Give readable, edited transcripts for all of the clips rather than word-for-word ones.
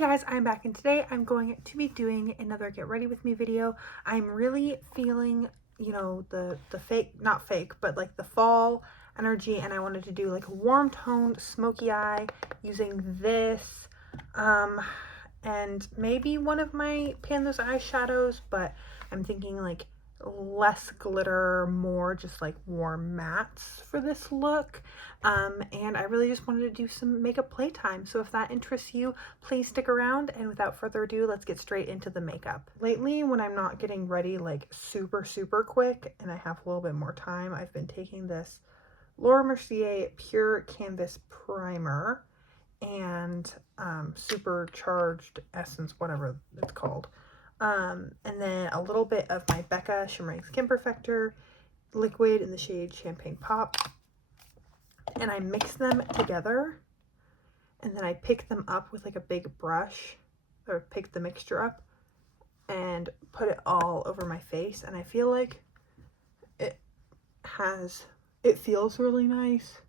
Guys, I'm back, and today I'm going to be doing another get ready with me video. I'm really feeling, the fake, not fake, but like the fall energy, and I wanted to do like a warm toned smoky eye using this and maybe one of my Panthers eyeshadows, but I'm thinking like less glitter, more just like warm mattes for this look. And I really just wanted to do some makeup playtime. So if that interests you, please stick around. And without further ado, let's get straight into the makeup. Lately, when I'm not getting ready like super quick and I have a little bit more time, I've been taking this Laura Mercier Pure Canvas Primer and supercharged essence, whatever it's called. And then a little bit of my Becca Shimmering Skin Perfector liquid in the shade Champagne Pop. And I mix them together, and then I pick them up with like a big brush, or pick the mixture up and put it all over my face. And I feel like it feels really nice.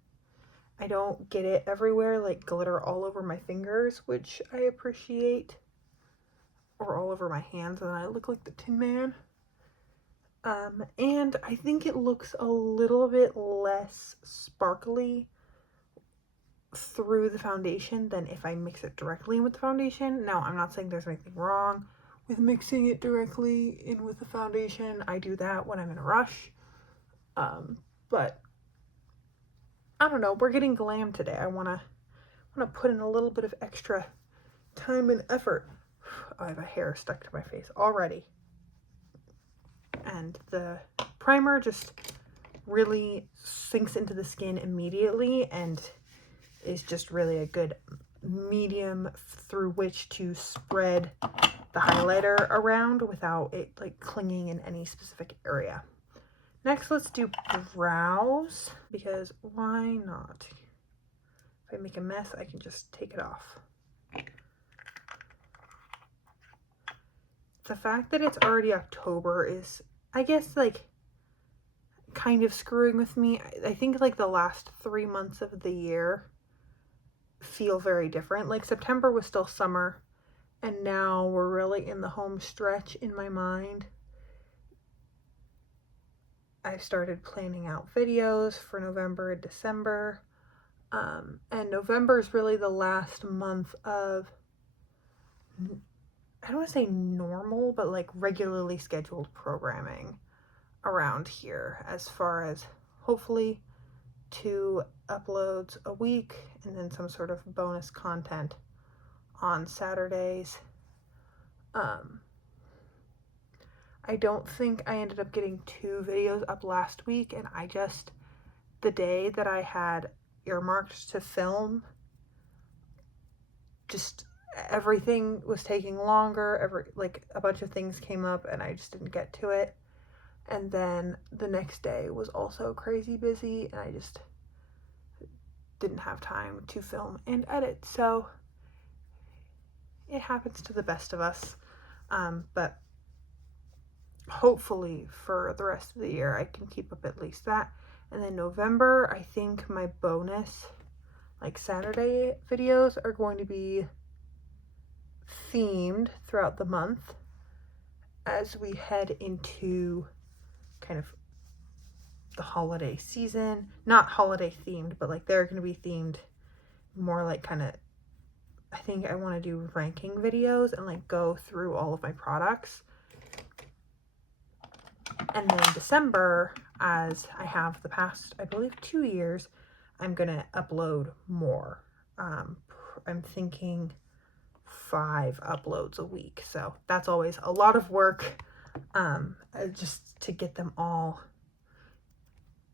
I don't get it everywhere, like glitter all over my fingers, which I appreciate, or all over my hands, and I look like the Tin Man. And I think it looks a little bit less sparkly through the foundation than if I mix it directly in with the foundation. Now, I'm not saying there's anything wrong with mixing it directly in with the foundation. I do that when I'm in a rush. But I don't know, we're getting glam today. I wanna put in a little bit of extra time and effort. I have a hair stuck to my face already. And the primer just really sinks into the skin immediately and is just really a good medium through which to spread the highlighter around without it like clinging in any specific area. Next, let's do brows, because why not? If I make a mess, I can just take it off. The fact that it's already October is, I guess, like kind of screwing with me. I think like the last 3 months of the year feel very different. Like September was still summer, and now we're really in the home stretch in my mind. I've started planning out videos for November and December. And November is really the last month of, I don't want to say normal, but like regularly scheduled programming around here, as far as hopefully 2 uploads a week and then some sort of bonus content on Saturdays. I don't think I ended up getting 2 videos up last week, and the day that I had earmarked to film, just everything was taking longer. Like a bunch of things came up and I just didn't get to it. And then the next day was also crazy busy, and I just didn't have time to film and edit. So it happens to the best of us. But hopefully for the rest of the year, I can keep up at least that. And then November, I think my bonus, like Saturday videos, are going to be themed throughout the month as we head into kind of the holiday season. Not holiday themed, but like they're going to be themed more like kind of, I think I want to do ranking videos and like go through all of my products. And then December, as I have the past, I believe 2 years, I'm going to upload more. I'm thinking 5 uploads a week. So that's always a lot of work, just to get them all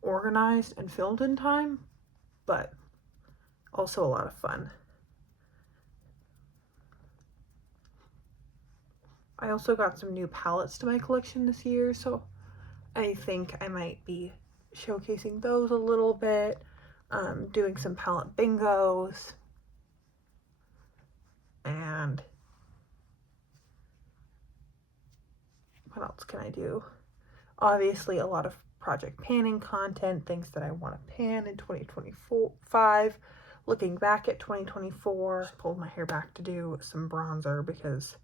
organized and filmed in time, but also a lot of fun. I also got some new palettes to my collection this year, so I think I might be showcasing those a little bit, doing some palette bingos, and what else can I do? Obviously, a lot of project panning content, things that I want to pan in 2025, looking back at 2024, just pulled my hair back to do some bronzer because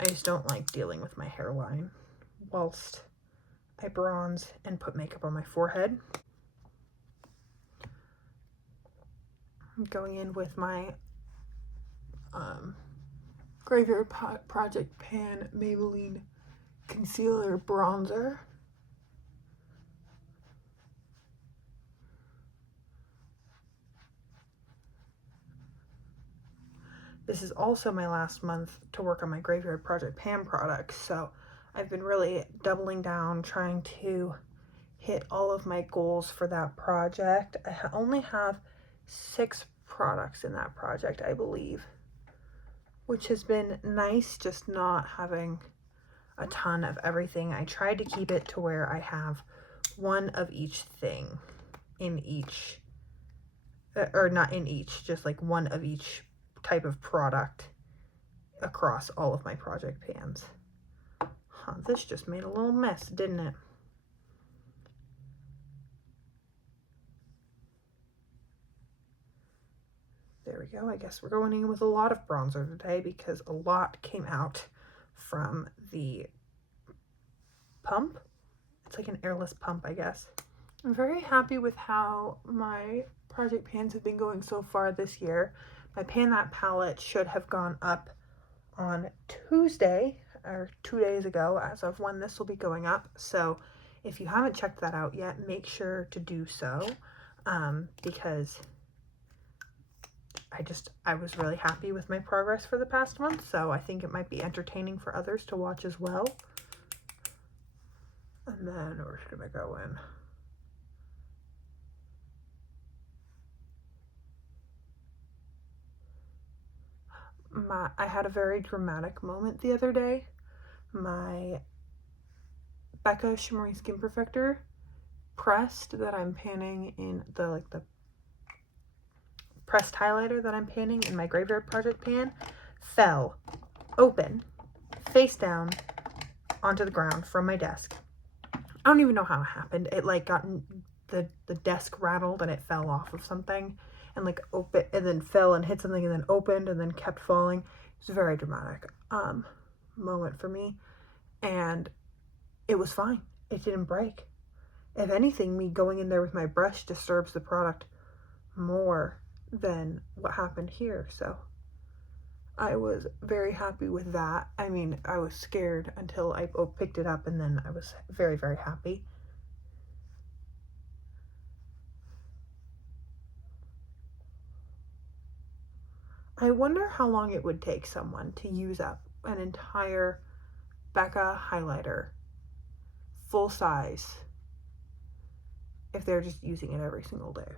I just don't like dealing with my hairline whilst I bronze and put makeup on my forehead. I'm going in with my Graveyard Project Pan Maybelline Concealer Bronzer. This is also my last month to work on my Graveyard Project Pan products, so I've been really doubling down, trying to hit all of my goals for that project. I only have 6 products in that project, I believe, which has been nice, just not having a ton of everything. I tried to keep it to where I have one of each thing in each, or not in each, just like one of each type of product across all of my project pans. This just made a little mess, didn't it? There we go. I guess we're going in with a lot of bronzer today because a lot came out from the pump. It's like an airless pump, I guess. I'm very happy with how my project pans have been going so far this year. My Pan That palette should have gone up on Tuesday, or 2 days ago, as of when this will be going up. So if you haven't checked that out yet, make sure to do so, because I was really happy with my progress for the past month, so I think it might be entertaining for others to watch as well. And then we're just gonna go in. I had a very dramatic moment the other day. My Becca Shimmery Skin Perfector pressed that I'm panning in the pressed highlighter that I'm panning in my Graveyard Project pan fell open, face down, onto the ground from my desk. I don't even know how it happened. It like got the desk rattled and it fell off of something and like open and then fell and hit something and then opened and then kept falling. It was a very dramatic moment for me, and it was fine. It didn't break. If anything, me going in there with my brush disturbs the product more than what happened here. So I was very happy with that. I mean, I was scared until I picked it up, and then I was very, very happy. I wonder how long it would take someone to use up an entire Becca highlighter, full size, if they're just using it every single day.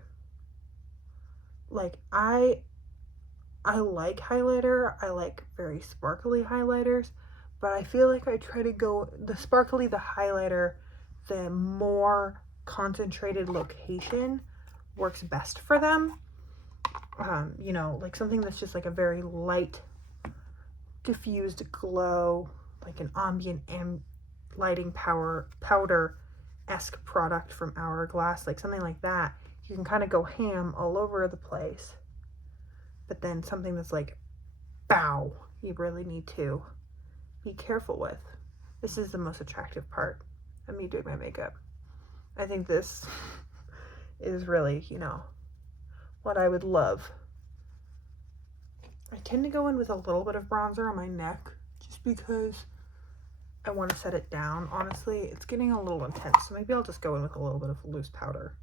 Like, I like highlighter. I like very sparkly highlighters, but I feel like I try to go the sparkly, the highlighter, the more concentrated location works best for them. You know, like something that's just like a very light, diffused glow, like an ambient lighting powder-esque product from Hourglass, like something like that. You can kind of go ham all over the place. But then something that's like, bow, you really need to be careful with. This is the most attractive part of me doing my makeup. I think this is really, you know, what I would love. I tend to go in with a little bit of bronzer on my neck just because I want to set it down. Honestly, it's getting a little intense, so maybe I'll just go in with a little bit of loose powder.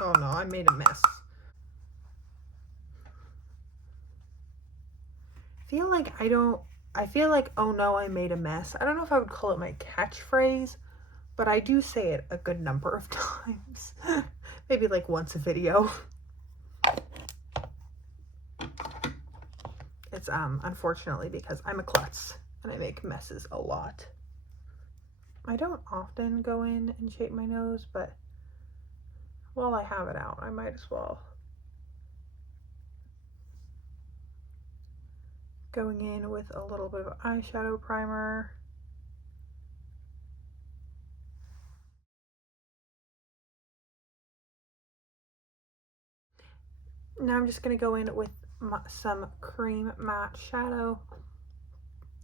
Oh no, I made a mess. I feel like, oh no, I made a mess. I don't know if I would call it my catchphrase, but I do say it a good number of times. Maybe like once a video. It's unfortunately because I'm a klutz and I make messes a lot. I don't often go in and shape my nose, but while I have it out, I might as well. Going in with a little bit of eyeshadow primer. Now I'm just going to go in with some cream matte shadow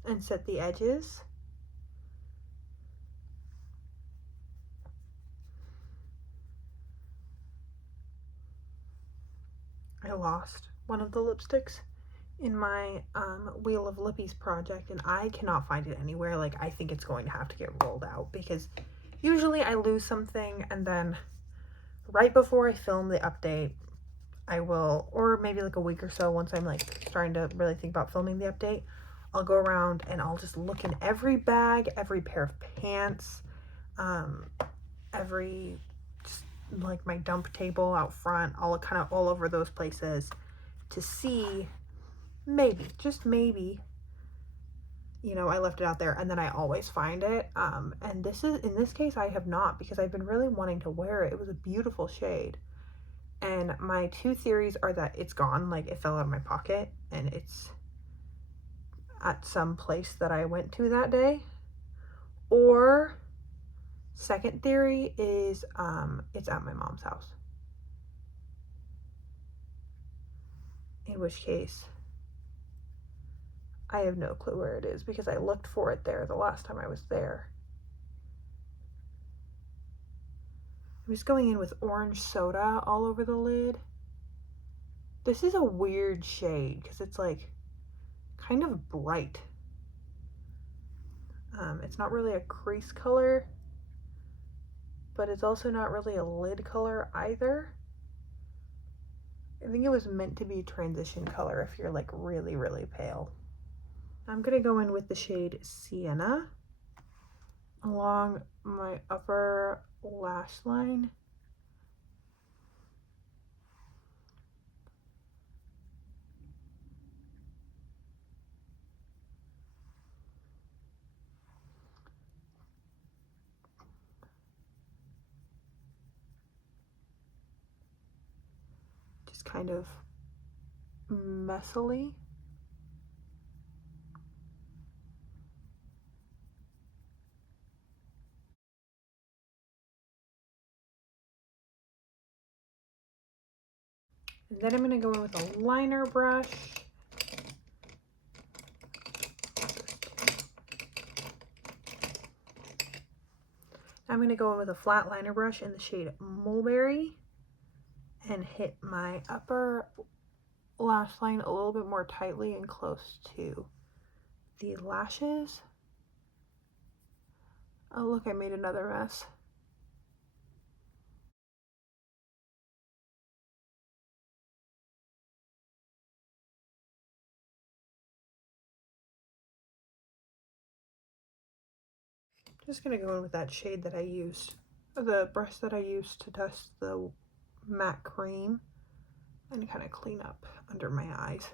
and set the edges. I lost one of the lipsticks in my Wheel of Lippies project, and I cannot find it anywhere. Like, I think it's going to have to get rolled out, because usually I lose something and then right before I film the update, I will, or maybe like a week or so once I'm like starting to really think about filming the update, I'll go around and I'll just look in every bag, every pair of pants, every, like my dump table out front, all kind of all over those places to see maybe, just maybe, you know, I left it out there, and then I always find it. And in this case, I have not, because I've been really wanting to wear it. It was a beautiful shade. And my two theories are that it's gone, like it fell out of my pocket and it's at some place that I went to that day. Or second theory is it's at my mom's house. In which case, I have no clue where it is, because I looked for it there the last time I was there. I'm just going in with orange soda all over the lid. This is a weird shade because it's like kind of bright. It's not really a crease color, but it's also not really a lid color either. I think it was meant to be transition color if you're like really, really pale. I'm gonna go in with the shade Sienna along my upper lash line. Just kind of messily. And then I'm gonna go in with a liner brush. I'm going to go in with a flat liner brush in the shade Mulberry and hit my upper lash line a little bit more tightly and close to the lashes. Oh look, I made another mess. Just going to go in with that shade that I used, the brush that I used to dust the matte cream, and kind of clean up under my eyes.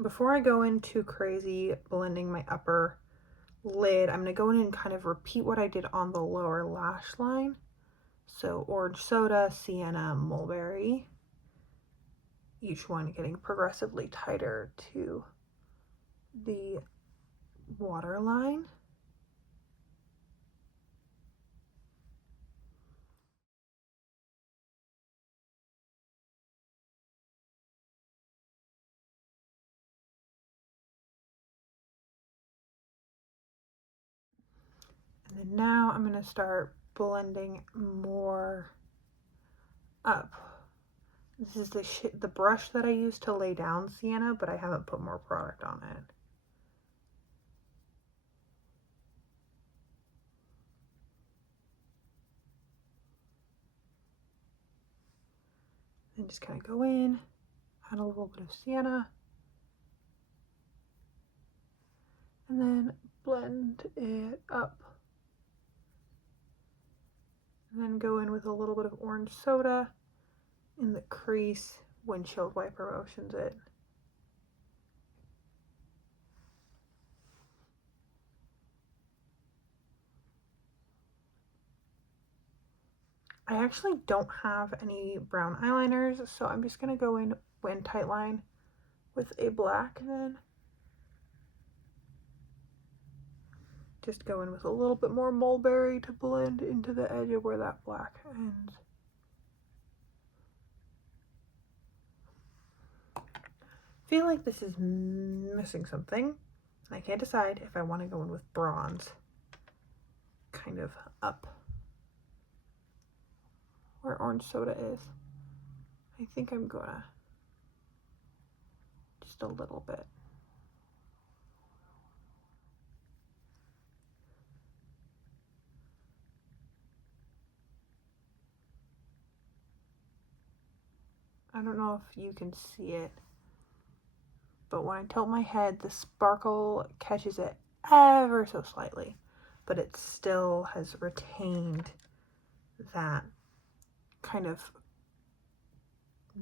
Before I go in too crazy blending my upper lid, I'm going to go in and kind of repeat what I did on the lower lash line. So orange soda, sienna, mulberry, each one getting progressively tighter to the waterline. And then now I'm going to start blending more up. This is the brush that I used to lay down sienna, but I haven't put more product on it. And just kind of go in, add a little bit of sienna, and then blend it up. And then go in with a little bit of orange soda in the crease, windshield wiper motions it. I actually don't have any brown eyeliners, so I'm just going to go in tight line with a black, and then just go in with a little bit more mulberry to blend into the edge of where that black ends. I feel like this is missing something. I can't decide if I want to go in with bronze, kind of up where orange soda is. I think I'm gonna just a little bit. I don't know if you can see it, but when I tilt my head, the sparkle catches it ever so slightly, but it still has retained that kind of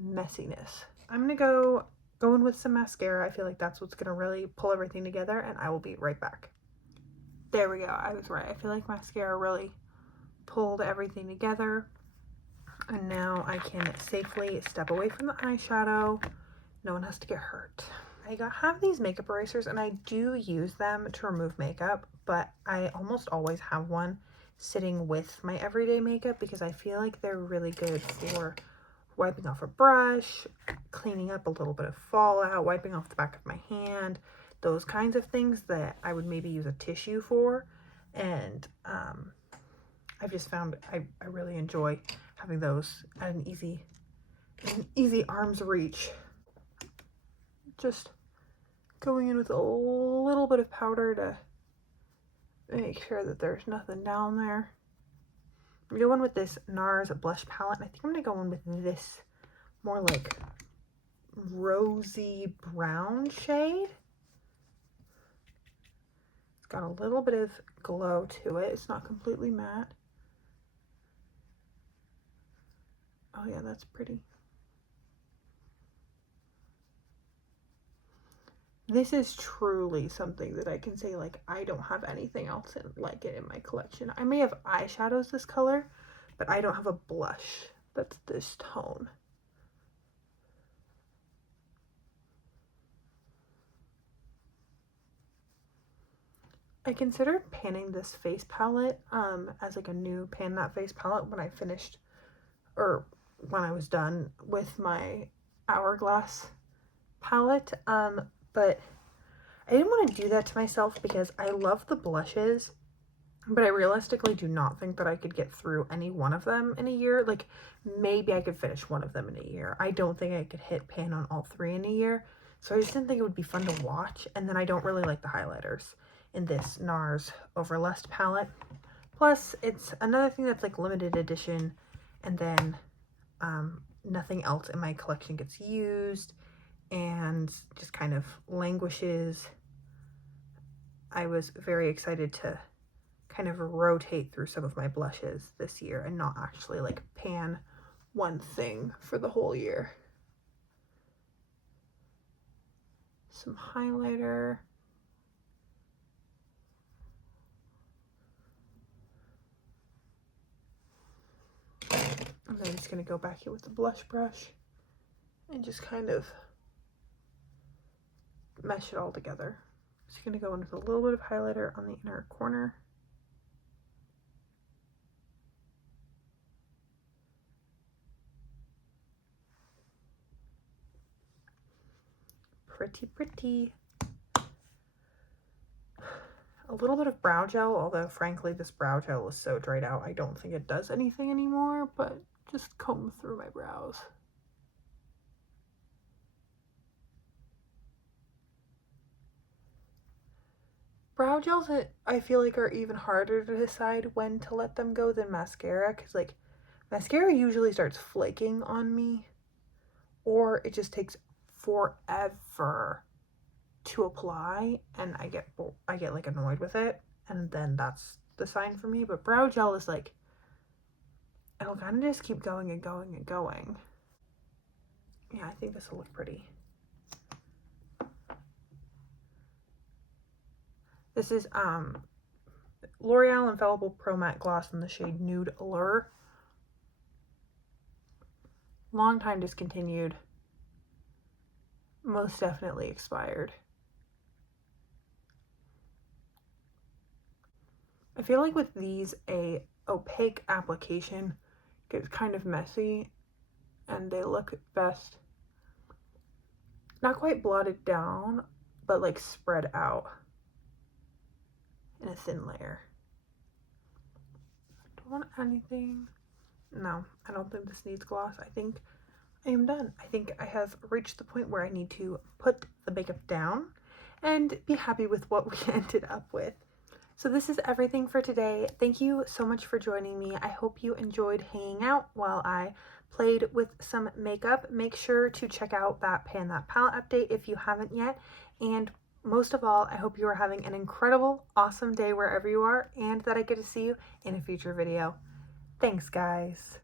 messiness. I'm gonna go in with some mascara. I feel like that's what's gonna really pull everything together, and I will be right back. There we go. I was right. I feel like mascara really pulled everything together, and now I can safely step away from the eyeshadow. No one has to get hurt. I have these makeup erasers, and I do use them to remove makeup, but I almost always have one sitting with my everyday makeup because I feel like they're really good for wiping off a brush, cleaning up a little bit of fallout, wiping off the back of my hand, those kinds of things that I would maybe use a tissue for. And I've just found I really enjoy having those at an easy arm's reach. Just going in with a little bit of powder to make sure that there's nothing down there. I'm going with this NARS blush palette, and I think I'm going to go in with this more like rosy brown shade. It's got a little bit of glow to it. It's not completely matte. Oh yeah, that's pretty. This is truly something that I can say, like, I don't have anything else like it in my collection. I may have eyeshadows this color, but I don't have a blush that's this tone. I considered panning this face palette as like a new pan that face palette when I finished, or when I was done with my Hourglass palette, but I didn't want to do that to myself because I love the blushes, but I realistically do not think that I could get through any one of them in a year. Like, maybe I could finish one of them in a year. I don't think I could hit pan on all three in a year, so I just didn't think it would be fun to watch. And then I don't really like the highlighters in this NARS Overlust palette. Plus, it's another thing that's like limited edition, and then nothing else in my collection gets used and just kind of languishes. I was very excited to kind of rotate through some of my blushes this year and not actually like pan one thing for the whole year. Some highlighter. And then I'm just going to go back here with the blush brush and just kind of mesh it all together. Just going to go in with a little bit of highlighter on the inner corner. Pretty, pretty. A little bit of brow gel, although frankly this brow gel is so dried out I don't think it does anything anymore, but just comb through my brows. Brow gels, I feel like, are even harder to decide when to let them go than mascara, because like mascara usually starts flaking on me, or it just takes forever to apply and I get like annoyed with it, and then that's the sign for me. But brow gel is like, it'll kind of just keep going and going and going. Yeah, I think this will look pretty. This is L'Oreal Infallible Pro Matte Gloss in the shade Nude Allure. Long time discontinued. Most definitely expired. I feel like with these, a opaque application gets kind of messy and they look best not quite blotted down, but like spread out in a thin layer. Do I want anything? No, I don't think this needs gloss. I think I am done. I think I have reached the point where I need to put the makeup down and be happy with what we ended up with. So this is everything for today. Thank you so much for joining me. I hope you enjoyed hanging out while I played with some makeup. Make sure to check out that Pan That Palette update if you haven't yet. And most of all, I hope you are having an incredible, awesome day wherever you are, and that I get to see you in a future video. Thanks, guys.